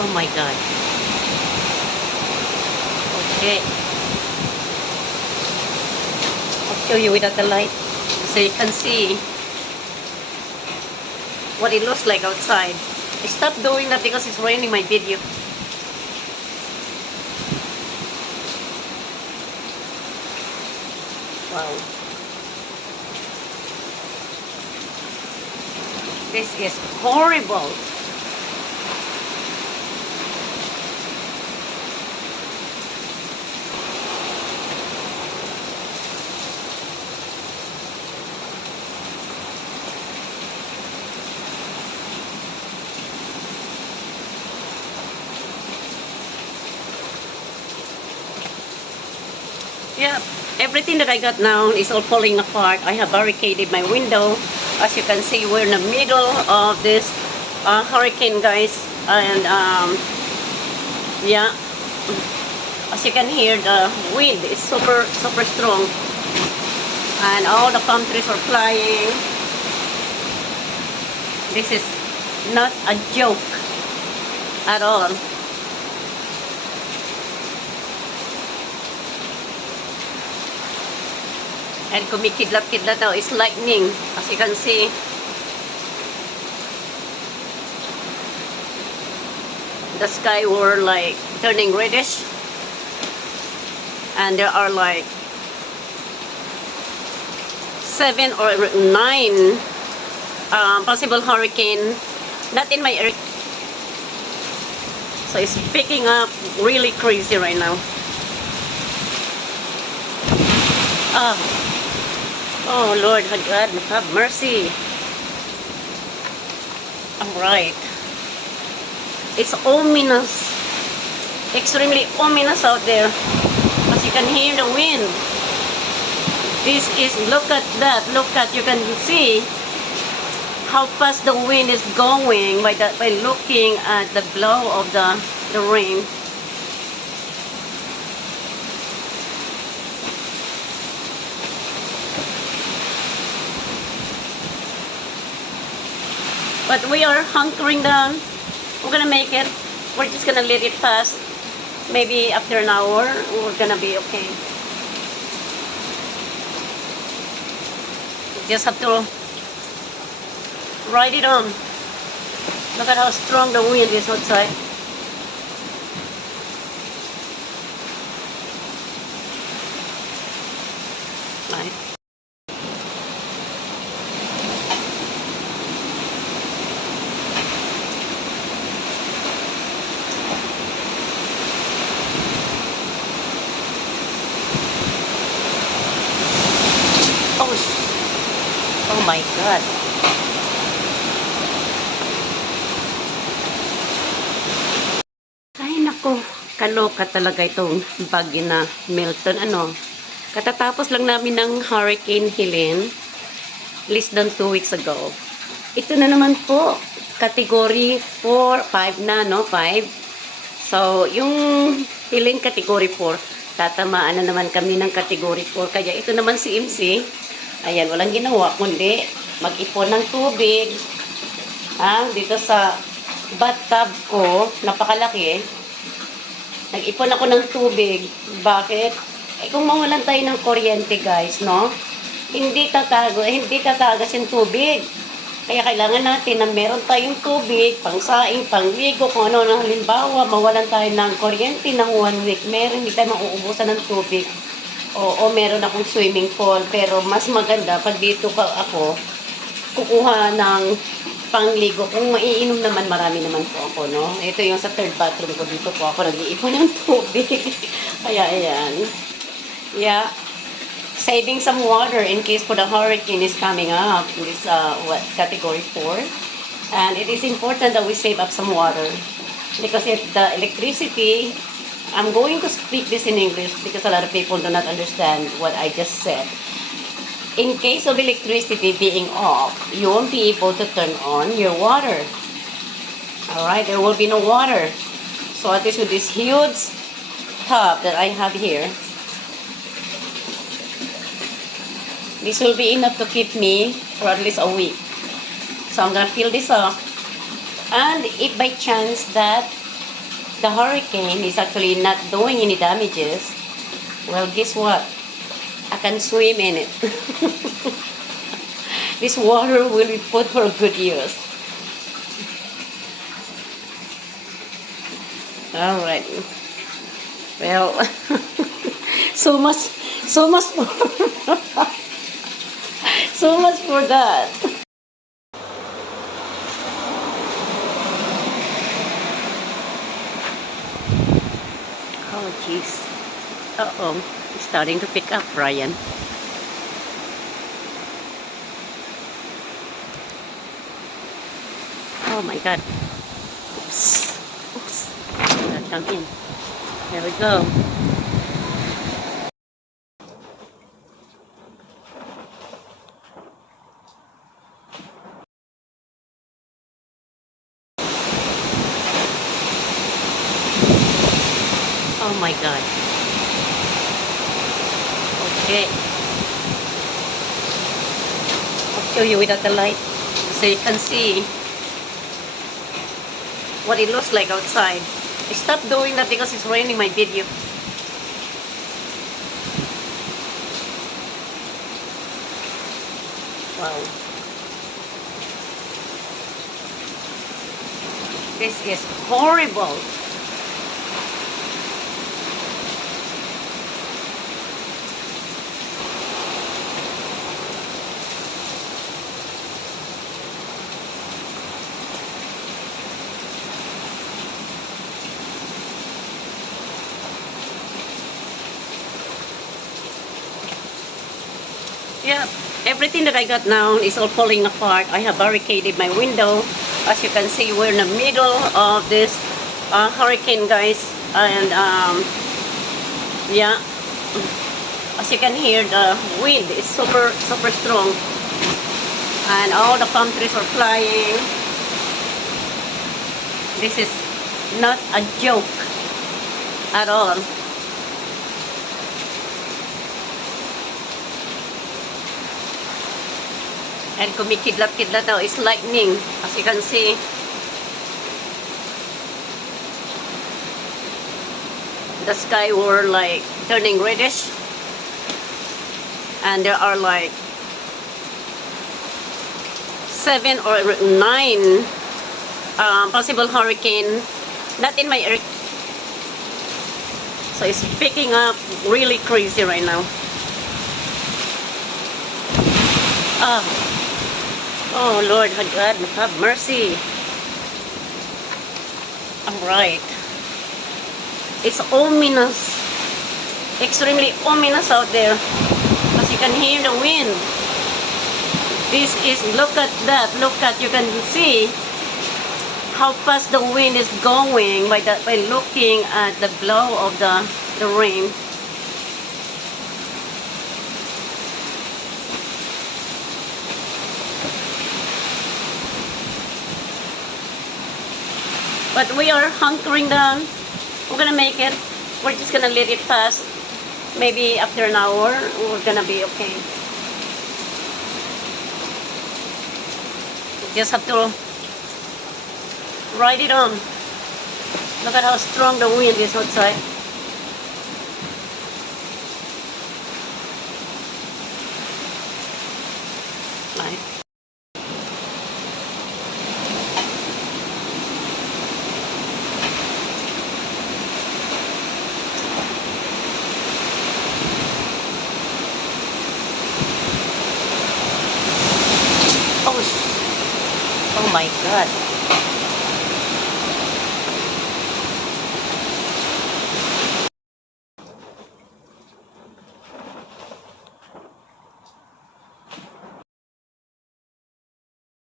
Oh my God. Okay. I'll show you without the light so you can see what it looks like outside. I stopped doing that because it's ruining my video. Wow. This is horrible. Yeah, everything that I got now is all falling apart. I have barricaded my window. As you can see, we're in the middle of this hurricane, guys. And yeah, as you can hear, the wind is super strong. And all the palm trees are flying. This is not a joke at all. And kumikidlat-kidlat now is lightning, as you can see. The sky were like turning reddish. And there are like 7 or 9 possible hurricane, not in my area. So it's picking up really crazy right now. Oh Lord, God, have mercy. Alright. It's ominous. Extremely ominous out there. As you can hear the wind. This is, look at that. Look at, you can see how fast the wind is going by looking at the blow of the rain. But we are hunkering down. We're gonna make it. We're just gonna let it pass. Maybe after an hour, we're gonna be okay. We just have to ride it on. Look at how strong the wind is outside. Right. Oh my God. Ay nako, kaloka talaga itong bagyo na Milton. Katatapos lang namin ng Hurricane Helene, less than 2 weeks ago. Ito na naman po, category 4, 5 na, no? 5. So, yung Helene category 4, tatamaan na naman kami ng category 4. Kaya ito naman si MC, ayan, walang ginawa kundi mag-ipon ng tubig. Dito sa bathtub ko, napakalaki. Nag-ipon ako ng tubig. Bakit? Kung mawalan tayo ng kuryente, guys, no? Hindi tatagas yung tubig. Kaya kailangan natin na meron tayong tubig, pangsaing, pangligo, kung ano. Halimbawa, mawalan tayo ng kuryente ng 1 week. Hindi tayo mauubusan ng tubig. Oo, meron akong swimming pool. Pero mas maganda, pag dito ako, kukuha ng pangligo. Kung maiinom naman, marami naman po ako, no? Ito yung sa third bathroom ko. Dito po ako nag-iipon ng tubig. Kaya, ayan. Yeah. Saving some water in case for the hurricane is coming up. This category 4. And it is important that we save up some water. Because if the electricity, I'm going to speak this in English because a lot of people do not understand what I just said. In case of electricity being off, you won't be able to turn on your water. Alright, there will be no water. So at least with this huge tub that I have here, this will be enough to keep me for at least a week. So I'm gonna fill this up. And if by chance that the hurricane is actually not doing any damages, well, guess what? I can swim in it. This water will be put for good use. All right. Well, so much, so much for, so much for that. Oh, jeez. Uh-oh. It's starting to pick up, Ryan. Oh my God. Oops. Oops. Gotta come in. There we go. Oh my God. Okay. I'll show you without the light so you can see what it looks like outside. I stopped doing that because it's raining my video. Wow. This is horrible. Yeah, everything that I got now is all falling apart. I have barricaded my window. As you can see, we're in the middle of this hurricane, guys. And yeah, as you can hear, the wind is super, super strong. And all the palm trees are flying. This is not a joke at all. And kumikidlat-kidlat daw is lightning. As you can see, the sky were like turning reddish. And there are like 7 or 9 possible hurricane, not in my area. So it's picking up really crazy right now. Oh Lord, God, have mercy. Alright. It's ominous. Extremely ominous out there. As you can hear the wind. This is, look at that. Look at, you can see how fast the wind is going by looking at the blow of the rain. But we are hunkering down. We're gonna make it. We're just gonna let it pass. Maybe after an hour, we're gonna be okay. We just have to ride it on. Look at how strong the wind is outside. Right. Oh my God.